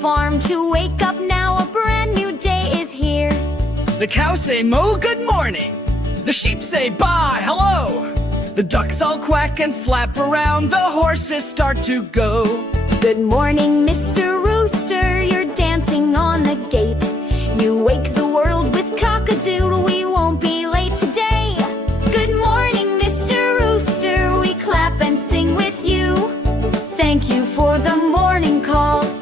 farm to wake up now. A brand new day is here. The cows say moo, good morning. The sheep say baa, hello. The ducks all quack and flap around. The horses start to go. Good morning, Mr. Rooster, you're dancing on the gate. You wake the world with cock-a-doodle, we won't be late today. Good morning, Mr. Rooster, we clap and sing with you. Thank you for the morning call.